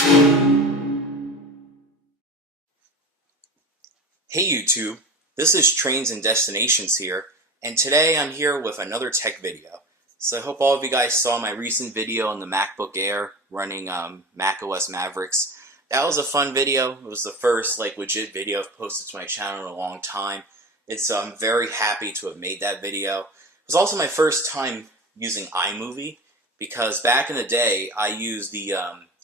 Hey YouTube, this is Trains and Destinations here, and today I'm here with another tech video. So I hope all of you guys saw my recent video on the MacBook Air running macOS Mavericks. That was a fun video. It was the first legit video I've posted to my channel in a long time. I'm very happy to have made that video. It was also my first time using iMovie, because back in the day I used the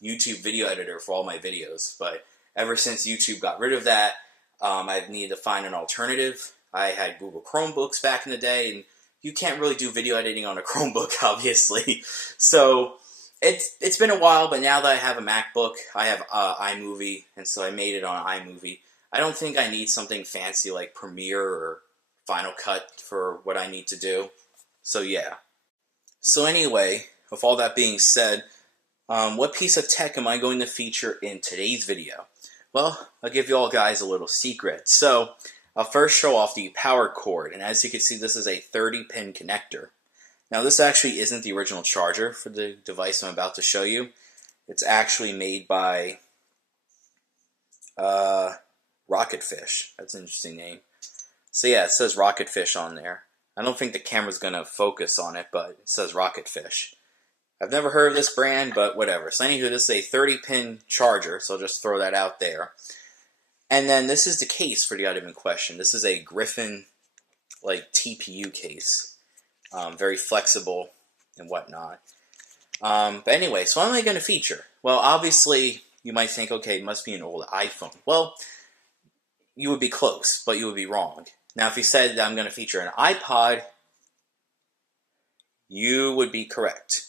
YouTube video editor for all my videos, but ever since YouTube got rid of that, I needed to find an alternative. I had Google Chromebooks back in the day, and you can't really do video editing on a Chromebook, obviously. So it's been a while, but now that I have a MacBook, I have iMovie, and so I made it on iMovie. I don't think I need something fancy like Premiere or Final Cut for what I need to do. So yeah. So anyway, with all that being said, what piece of tech am I going to feature in today's video? Well, I'll give you all guys a little secret. So, I'll first show off the power cord, and as you can see, this is a 30-pin connector. Now, this actually isn't the original charger for the device I'm about to show you. It's actually made by Rocketfish. That's an interesting name. So yeah, it says Rocketfish on there. I don't think the camera's going to focus on it, but it says Rocketfish. I've never heard of this brand, but whatever. So anywho, this is a 30-pin charger, so I'll just throw that out there. And then this is the case for the item in question. This is a Griffin, TPU case. Very flexible and whatnot. But anyway, so what am I going to feature? Well, obviously, you might think, okay, it must be an old iPhone. Well, you would be close, but you would be wrong. Now, if you said that I'm going to feature an iPod, you would be correct.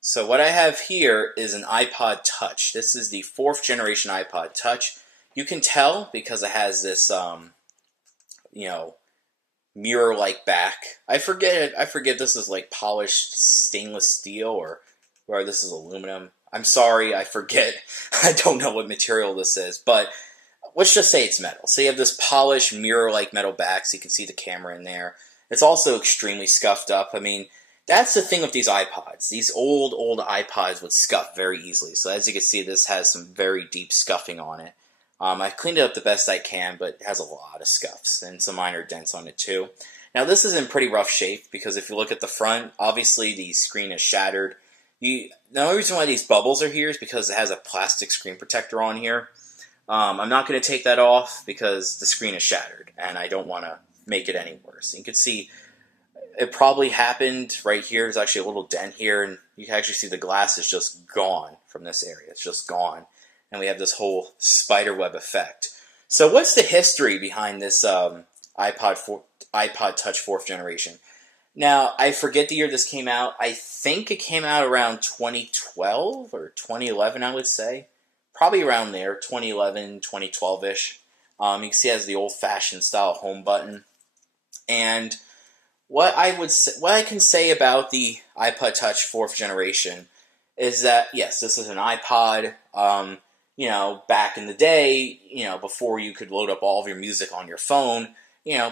So what I have here is an iPod Touch. This is the 4th generation iPod Touch. You can tell because it has this, mirror-like back. I forget this is like polished stainless steel or this is aluminum. I'm sorry, I forget. I don't know what material this is, but let's just say it's metal. So you have this polished mirror-like metal back, so you can see the camera in there. It's also extremely scuffed up. I mean, that's the thing with these iPods. These old iPods would scuff very easily. So as you can see, this has some very deep scuffing on it. I've cleaned it up the best I can, but it has a lot of scuffs and some minor dents on it too. Now this is in pretty rough shape because if you look at the front, obviously the screen is shattered. The only reason why these bubbles are here is because it has a plastic screen protector on here. I'm not going to take that off because the screen is shattered and I don't want to make it any worse. You can see it probably happened right here. There's actually a little dent here, and you can actually see the glass is just gone from this area. It's just gone. And we have this whole spiderweb effect. So what's the history behind this iPod Touch 4th generation? Now, I forget the year this came out. I think it came out around 2012 or 2011, I would say. Probably around there, 2011, 2012-ish. You can see it has the old-fashioned style home button. And what I can say about the iPod Touch 4th generation is that, yes, this is an iPod. Back in the day, before you could load up all of your music on your phone,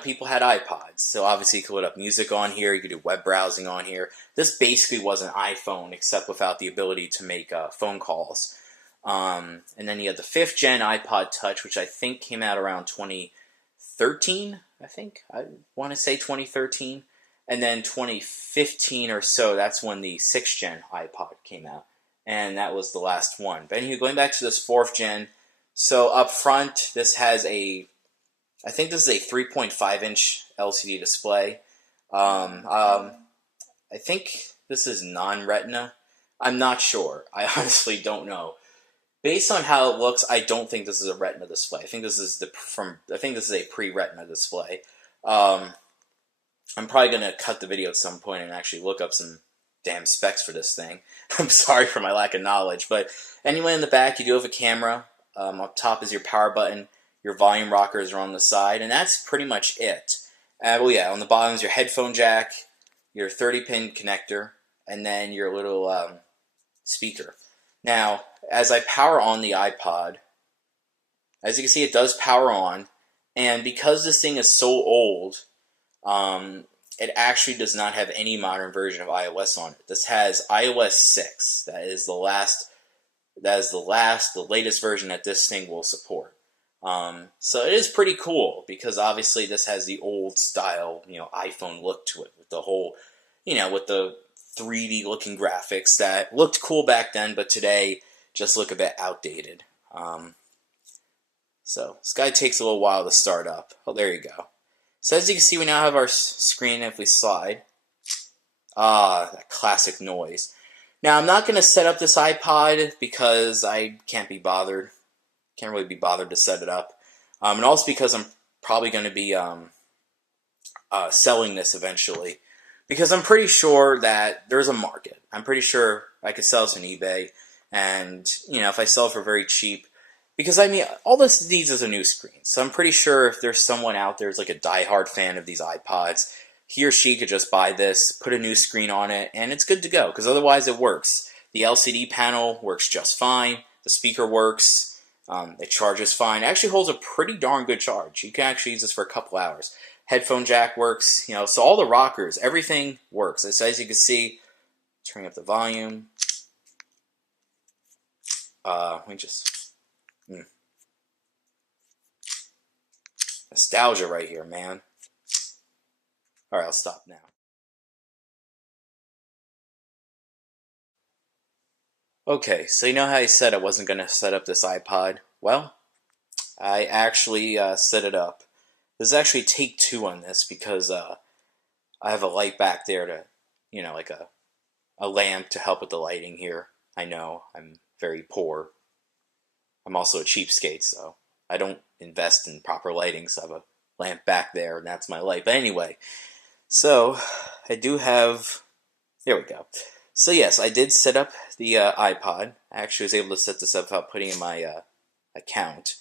people had iPods. So obviously you could load up music on here, you could do web browsing on here. This basically was an iPhone, except without the ability to make phone calls. And then you had the 5th gen iPod Touch, which I think came out around 2013, I want to say 2013. And then 2015 or so, that's when the 6th gen iPod came out. And that was the last one. But anyway, going back to this 4th gen, so up front, this has I think this is a 3.5-inch LCD display. I think this is non-retina. I'm not sure. I honestly don't know. Based on how it looks, I don't think this is a retina display. I think this is a pre-retina display. I'm probably going to cut the video at some point and actually look up some damn specs for this thing. I'm sorry for my lack of knowledge. But anyway, in the back, you do have a camera. Up top is your power button. Your volume rockers are on the side. And that's pretty much it. On the bottom is your headphone jack, your 30-pin connector, and then your little speaker. Now, as I power on the iPod, as you can see, it does power on. And because this thing is so old, it actually does not have any modern version of iOS on it. This has iOS 6. That is the last That is the latest version that this thing will support. So it is pretty cool because obviously this has the old style, iPhone look to it with the whole, with the 3D looking graphics that looked cool back then, but today just look a bit outdated. So this guy takes a little while to start up. Oh, there you go. So as you can see, we now have our screen. If we slide, that classic noise. Now I'm not going to set up this iPod because I can't be bothered. Can't really be bothered to set it up, and also because I'm probably going to be selling this eventually, because I'm pretty sure that there's a market. I'm pretty sure I could sell this on eBay, and if I sell it for very cheap, because I mean all this needs is a new screen. So I'm pretty sure if there's someone out there who's like a diehard fan of these iPods, he or she could just buy this, put a new screen on it, and it's good to go. Because otherwise, it works. The LCD panel works just fine. The speaker works. It charges fine. It actually holds a pretty darn good charge. You can actually use this for a couple hours. Headphone jack works, so all the rockers, everything works. So as you can see, turning up the volume. Let me just nostalgia right here, man. All right, I'll stop now. Okay, so you know how I said I wasn't going to set up this iPod? Well, I actually set it up. There's actually take two on this because I have a light back there to, like a lamp to help with the lighting here. I know I'm very poor. I'm also a cheapskate, so I don't invest in proper lighting, so I have a lamp back there, and that's my light. But anyway, so I do have. There we go. So yes, I did set up the iPod. I actually was able to set this up without putting in my account,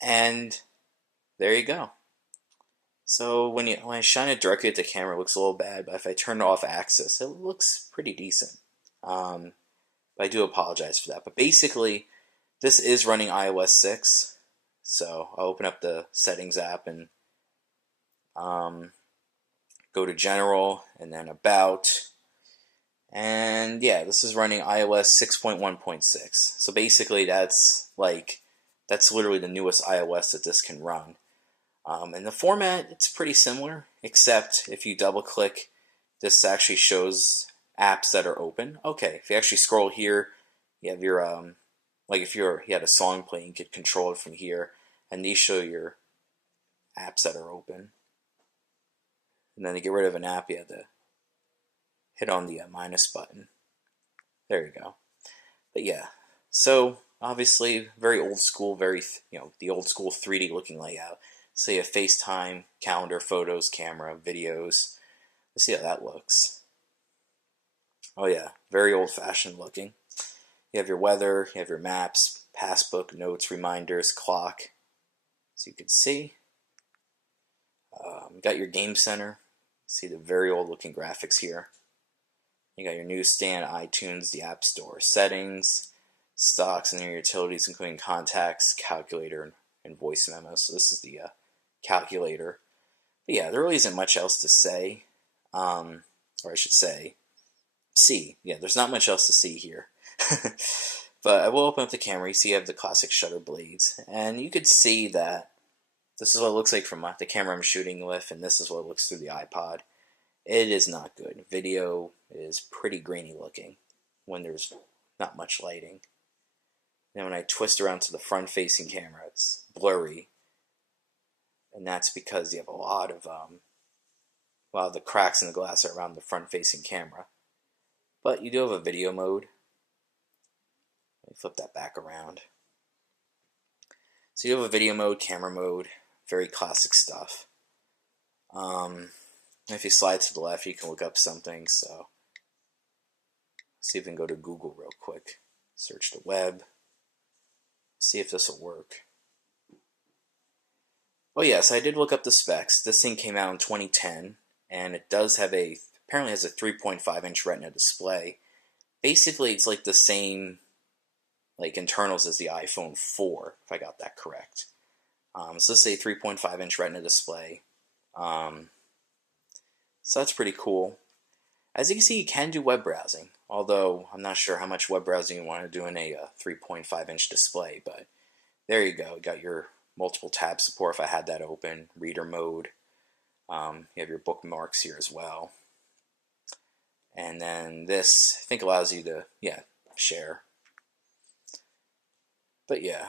and there you go. So when I shine it directly at the camera, it looks a little bad. But if I turn off access, it looks pretty decent. But I do apologize for that. But basically, this is running iOS 6. So I'll open up the settings app and go to General and then About. And yeah, this is running iOS 6.1.6. So basically, that's literally the newest iOS that this can run. And the format, it's pretty similar, except if you double click, this actually shows apps that are open. Okay, if you actually scroll here, you have your, like if you had a song playing, you could control it from here, and these show your apps that are open. And then to get rid of an app, you have to hit on the minus button. There you go. But yeah, so obviously very old school, very, the old school 3D looking layout. So you have FaceTime, calendar, photos, camera, videos. Let's see how that looks. Oh yeah, very old-fashioned looking. You have your weather, you have your maps, passbook, notes, reminders, clock. So you can see. You got your game center. See the very old-looking graphics here. You got your newsstand, iTunes, the App Store, settings, stocks, and your utilities, including contacts, calculator, and voice memos. So this is the calculator. But yeah, there really isn't much else to say, or I should say, see. Yeah, there's not much else to see here. But I will open up the camera. You see, you have the classic shutter blades, and you could see that this is what it looks like from the camera I'm shooting with, and this is what it looks through the iPod. It is not good. Video is pretty grainy looking when there's not much lighting. Then when I twist around to the front-facing camera, it's blurry. And that's because you have a lot of the cracks in the glass are around the front-facing camera. But you do have a video mode. Let me flip that back around. So you have a video mode, camera mode, very classic stuff. If you slide to the left, you can look up something. So let's see if we can go to Google real quick. Search the web. See if this will work. Oh yes, I did look up the specs. This thing came out in 2010, and it does have apparently has a 3.5-inch Retina display. Basically, it's like the same internals as the iPhone 4, if I got that correct. So this is a 3.5-inch Retina display. So that's pretty cool. As you can see, you can do web browsing. Although I'm not sure how much web browsing you want to do in a 3.5-inch display, but there you go. You got your multiple tab support if I had that open, reader mode. You have your bookmarks here as well. And then this, I think, allows you to, share. But yeah.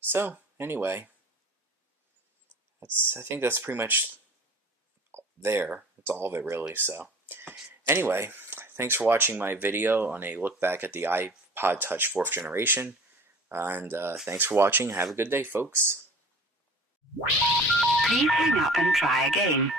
So, anyway, I think that's pretty much there. It's all of it, really. So, anyway, thanks for watching my video on a look back at the iPod Touch 4th generation. And thanks for watching. Have a good day, folks. Please hang up and try again.